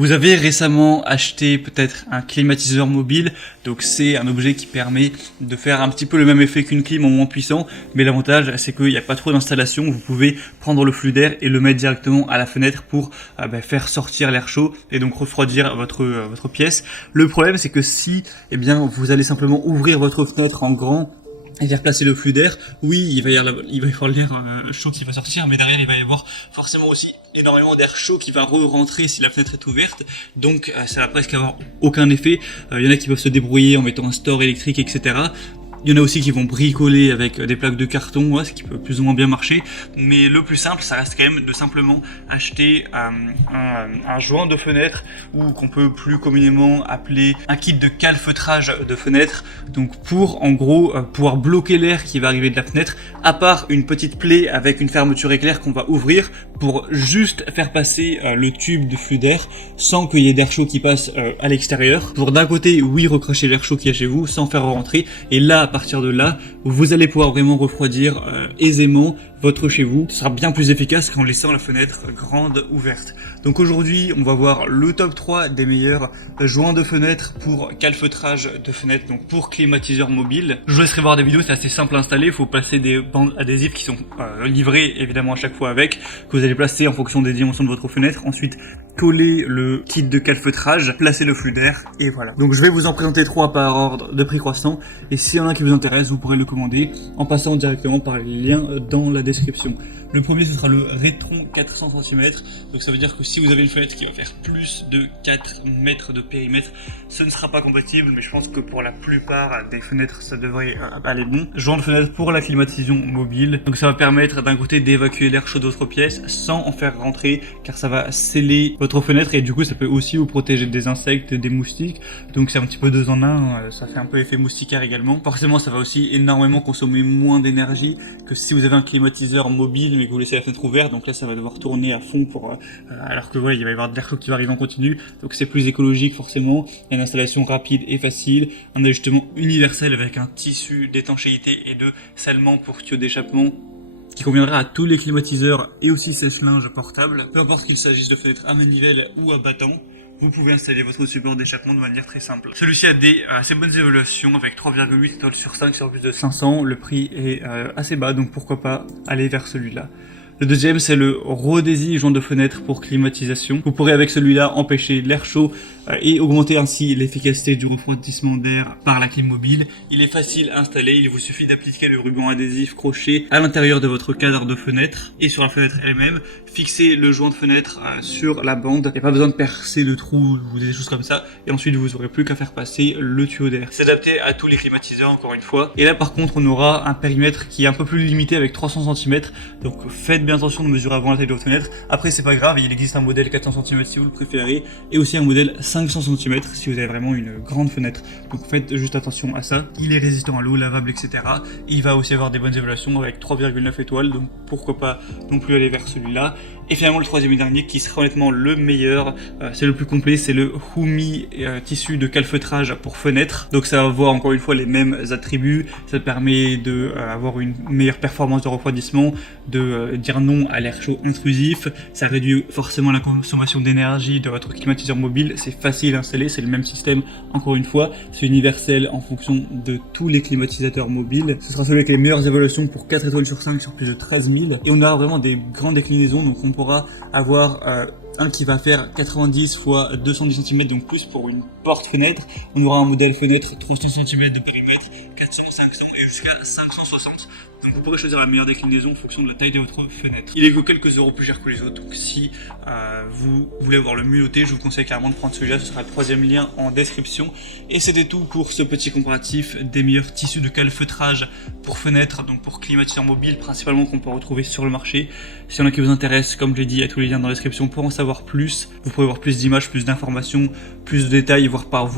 Vous avez récemment acheté peut-être un climatiseur mobile, donc c'est un objet qui permet de faire un petit peu le même effet qu'une clim en moins puissant, mais l'avantage c'est qu'il n'y a pas trop d'installation, vous pouvez prendre le flux d'air et le mettre directement à la fenêtre pour faire sortir l'air chaud et donc refroidir votre pièce. Le problème c'est que si vous allez simplement ouvrir votre fenêtre en grand et faire placer le flux d'air, oui, il va y avoir l'air chaud qui va sortir, mais derrière il va y avoir forcément aussi énormément d'air chaud qui va re-rentrer si la fenêtre est ouverte, donc ça va presque avoir aucun effet. Il y en a qui peuvent se débrouiller en mettant un store électrique, etc. Il y en a aussi qui vont bricoler avec des plaques de carton, ce qui peut plus ou moins bien marcher. Mais le plus simple, ça reste quand même de simplement acheter un joint de fenêtre, ou qu'on peut plus communément appeler un kit de calfeutrage de fenêtre. Donc pour en gros pouvoir bloquer l'air qui va arriver de la fenêtre, à part une petite plaie avec une fermeture éclair qu'on va ouvrir pour juste faire passer le tube de flux d'air sans qu'il y ait d'air chaud qui passe à l'extérieur. Pour d'un côté, oui, recracher l'air chaud qu'il y a chez vous sans faire rentrer. Et là, à partir de là, vous allez pouvoir vraiment refroidir aisément votre chez vous. Ce sera bien plus efficace qu'en laissant la fenêtre grande ouverte. Donc aujourd'hui, on va voir le top 3 des meilleurs joints de fenêtre pour calfeutrage de fenêtre, donc pour climatiseur mobile. Je vous laisserai voir des vidéos, c'est assez simple à installer. Il faut passer des bandes adhésives qui sont livrées évidemment à chaque fois avec, que vous allez placer en fonction des dimensions de votre fenêtre. Ensuite, coller le kit de calfeutrage, placer le flux d'air et voilà. Donc je vais vous en présenter 3 par ordre de prix croissant, et s'il y en a un qui vous intéresse, vous pourrez le commander en passant directement par les liens dans la description. Le premier, ce sera le Retron 400 cm, donc ça veut dire que si vous avez une fenêtre qui va faire plus de 4 mètres de périmètre, ce ne sera pas compatible, mais je pense que pour la plupart des fenêtres, ça devrait aller bon. Joint de fenêtre pour la climatisation mobile, donc ça va permettre d'un côté d'évacuer l'air chaud de votre pièce sans en faire rentrer, car ça va sceller votre fenêtre, et du coup ça peut aussi vous protéger des insectes, des moustiques, donc c'est un petit peu 2 en 1, ça fait un peu effet moustiquaire également. Forcément ça va aussi énormément consommer moins d'énergie que si vous avez un climatiseur mobile mais que vous laissez la fenêtre ouverte, donc là ça va devoir tourner à fond pour alors que voilà, il va y avoir de l'air chaud qui va arriver en continu, donc c'est plus écologique forcément. Il y a une installation rapide et facile, un ajustement universel avec un tissu d'étanchéité et de scellement pour tuyaux d'échappement qui conviendra à tous les climatiseurs et aussi sèche-linge portable. Peu importe qu'il s'agisse de fenêtres à manivelle ou à battant, vous pouvez installer votre support d'échappement de manière très simple. Celui-ci a des assez bonnes évaluations avec 3,8 étoiles sur 5 sur plus de 500. Le prix est assez bas, donc pourquoi pas aller vers celui-là. Le deuxième, c'est le Rodesi joint de fenêtre pour climatisation. Vous pourrez avec celui-là empêcher l'air chaud et augmenter ainsi l'efficacité du refroidissement d'air par la clim mobile. Il est facile à installer, il vous suffit d'appliquer le ruban adhésif crochet à l'intérieur de votre cadre de fenêtre et sur la fenêtre elle-même. Fixez le joint de fenêtre sur la bande, il n'y a pas besoin de percer le trou ou des choses comme ça, et ensuite vous n'aurez plus qu'à faire passer le tuyau d'air. C'est adapté à tous les climatiseurs encore une fois. Et là par contre on aura un périmètre qui est un peu plus limité avec 300 cm, donc faites bien attention de mesurer avant la taille de votre fenêtre. Après c'est pas grave, il existe un modèle 400 cm si vous le préférez, et aussi un modèle 500 cm si vous avez vraiment une grande fenêtre. Donc faites juste attention à ça. Il est résistant à l'eau, lavable, etc. Il va aussi avoir des bonnes évaluations avec 3,9 étoiles, donc pourquoi pas non plus aller vers celui-là. Et finalement le troisième et dernier qui sera honnêtement le meilleur, c'est le plus complet, c'est le Humi tissu de calfeutrage pour fenêtre. Donc ça va avoir encore une fois les mêmes attributs, ça permet de avoir une meilleure performance de refroidissement, de dire non à l'air chaud intrusif, ça réduit forcément la consommation d'énergie de votre climatiseur mobile, c'est facile à installer, c'est le même système encore une fois, c'est universel en fonction de tous les climatisateurs mobiles. Ce sera celui avec les meilleures évaluations pour 4 étoiles sur 5 sur plus de 13 000, et on a vraiment des grandes déclinaisons, donc on pourra avoir un qui va faire 90 x 210 cm, donc plus pour une porte-fenêtre. On aura un modèle fenêtre 300 cm de périmètre, 400, 500 et jusqu'à 560. Donc vous pourrez choisir la meilleure déclinaison en fonction de la taille de votre fenêtre. Il est que quelques euros plus cher que les autres, donc si vous voulez avoir le mieux noté, je vous conseille clairement de prendre celui-là, ce sera le troisième lien en description. Et c'était tout pour ce petit comparatif des meilleurs tissus de calfeutrage pour fenêtres, donc pour climatiseurs mobiles principalement, qu'on peut retrouver sur le marché. S'il y en a qui vous intéressent, comme je l'ai dit, il y a tous les liens dans la description pour en savoir plus. Vous pourrez voir plus d'images, plus d'informations, plus de détails, voir par vous